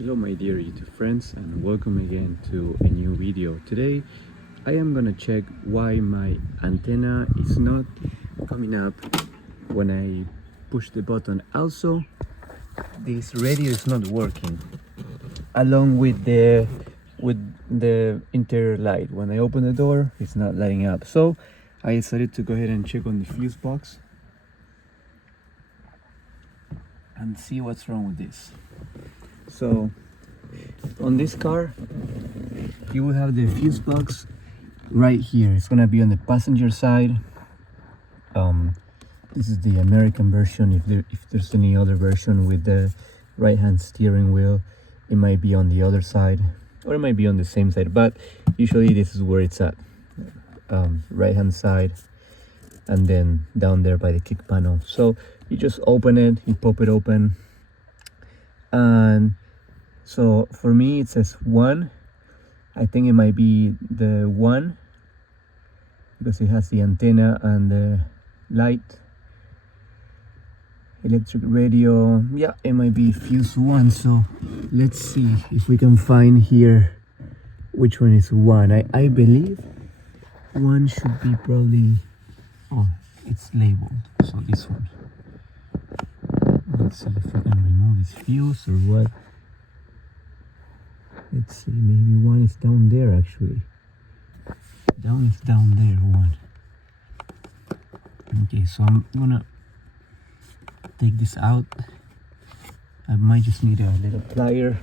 Hello my dear YouTube friends, and welcome again to a new video. Today I am gonna check why my antenna is not coming up when I push the button. Also, this radio is not working along with the interior light. When I open the door, it's not lighting up. So I decided to go ahead and check on the fuse box and see what's wrong with this. So on this car you will have the fuse box right here. It's gonna be on the passenger side. This is the American version. If there's any other version with the right hand steering wheel, it might be on the other side, or it might be on the same side, but usually this is where it's at. Right hand side, and then down there by the kick panel. So you just open it, you pop it open, and so for me it says 1. I think it might be the 1 because it has the antenna and the light. Electric radio, yeah, it might be fuse 1. So let's see if we can find here which one is 1. I believe 1 should be probably, oh, it's labeled, so this one. Let's see if we can remove this fuse or what. Let's see, maybe 1 is down there actually. Down there, 1. Okay, so I'm gonna take this out. I might just need a little plier.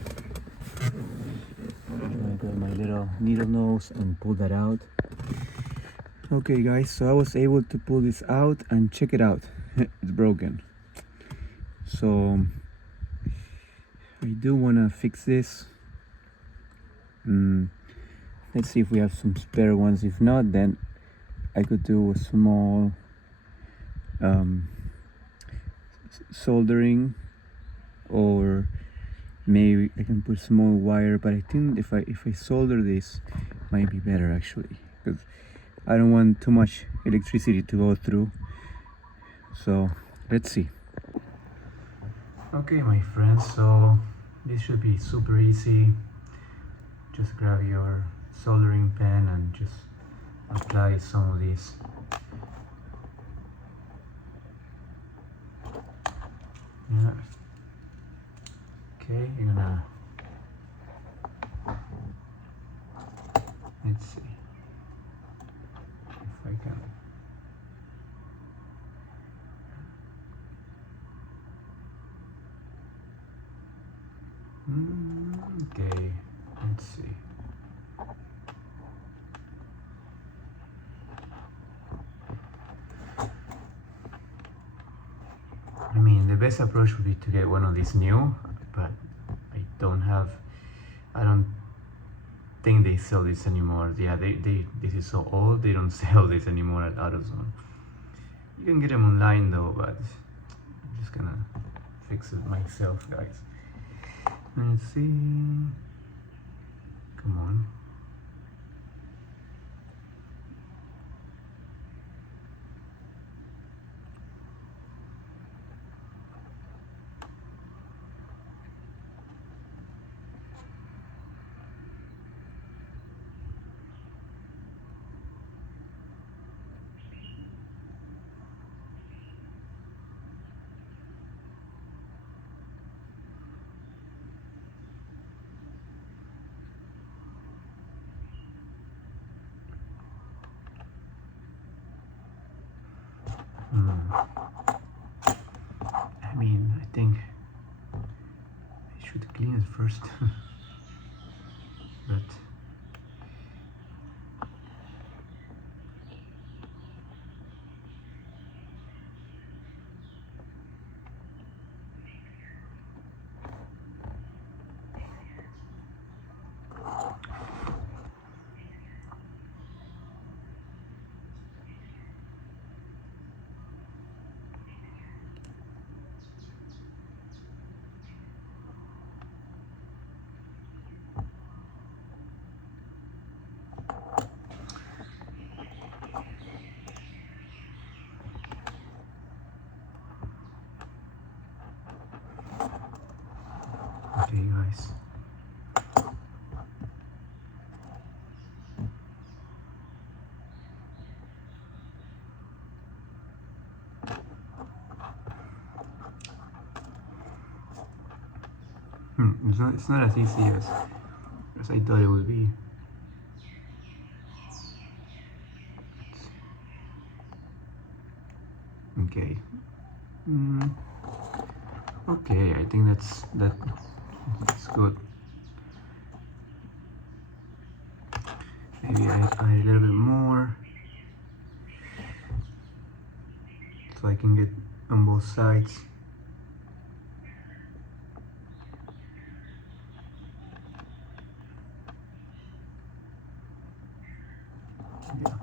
I got my little needle nose and pull that out. Okay guys, so I was able to pull this out and check it out. It's broken. So I do want to fix this. Let's see if we have some spare ones. If not, then I could do a small soldering, or maybe I can put small wire. But I think if I solder this, might be better actually, because I don't want too much electricity to go through. So let's see. Okay my friends, so this should be super easy. Just grab your soldering pen and just apply some of this. Yeah. Okay, you're gonna, let's see if I can. Okay, let's see. I mean, the best approach would be to get one of these new, but I don't think they sell this anymore. Yeah, this is so old, they don't sell this anymore at AutoZone. You can get them online though, but I'm just gonna fix it myself, guys. Let's see. Come on. I mean, I think I should clean it first. But okay guys, It's not as easy as I thought it would be. Okay. Okay, I think that's good. Maybe I add a little bit more so I can get on both sides. Yeah.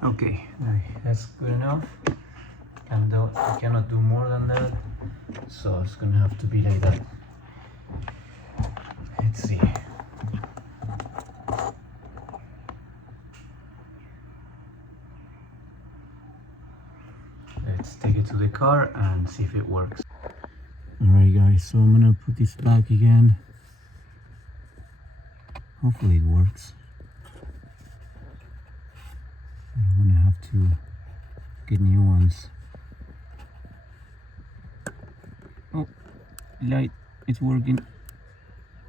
Okay, that's good enough. I cannot do more than that, so it's gonna have to be like that. Let's see. Let's take it to the car and see if it works. Alright guys, so I'm gonna put this back again. Hopefully it works. I'm gonna have to get new ones. Oh, light, it's working.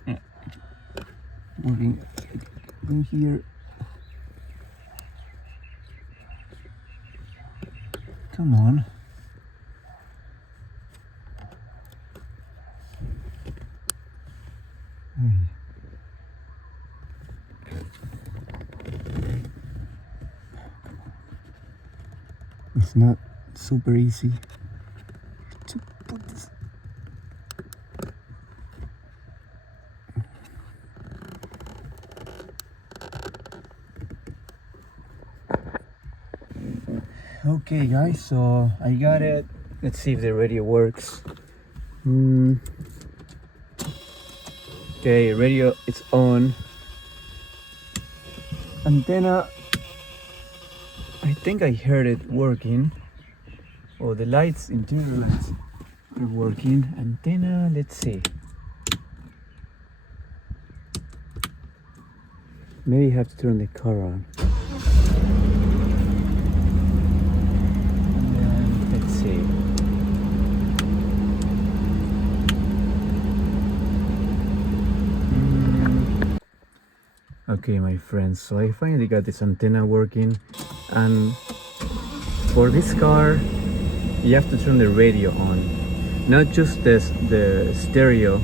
Yeah, it's working in here. Come on. Hey. It's not super easy to put this. Okay guys, so I got it. Let's see if the radio works. Okay, radio, it's on. Antenna, I think I heard it working. Oh, the lights, interior lights are working. Antenna, let's see. Maybe I have to turn the car on. And then, let's see. Okay, my friends, so I finally got this antenna working, and for this car you have to turn the radio on, not just the stereo,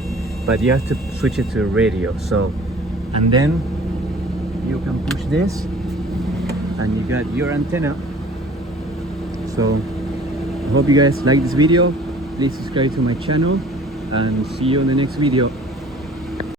but you have to switch it to radio. So, and then you can push this and you got your antenna. So I hope you guys like this video. Please subscribe to my channel and see you in the next video.